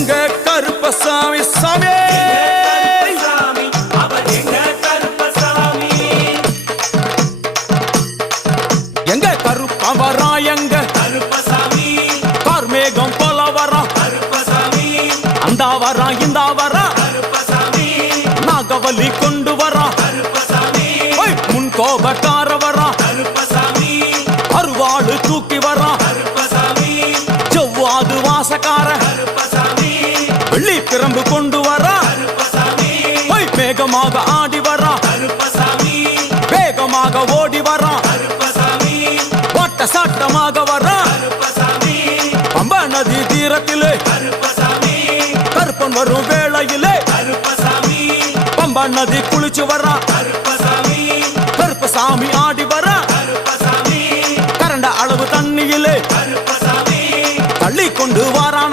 எங்க கருப்பசாமி சாமி எங்க கருப்பா வரா எங்க கருப்பசாமி கார்மேகம் போல வரா கருப்பசாமி அந்த வரா இந்த வரா கருப்பசாமி நாகவலி கொண்டு வரா கருப்பசாமி முன் கோபக்கார வரா கருப்பசாமி அருவாடு தூக்கி வரா கருப்பசாமி செவ்வாது வாசக்கார கருப்பசாமி வெள்ளி பிரம்பு கொண்டு வரா கருப்பசாமி வேகமாக ஆடி வரா கருப்பசாமி வேகமாக ஓடி வரா கருப்பசாமி ஓட்ட சாட்டமாக வரா கருப்பசாமி பம்பா நதி தீரத்திலே கருப்பசாமி கருப்பன் வரும் வேளையிலே கருப்பசாமி பம்பா நதி குளிச்சு வரா கருப்பசாமி கருப்பசாமி ஆடி வரா கருப்பசாமி கரண்ட அளவு தண்ணியிலே கருப்பசாமி தள்ளி கொண்டு வாரான்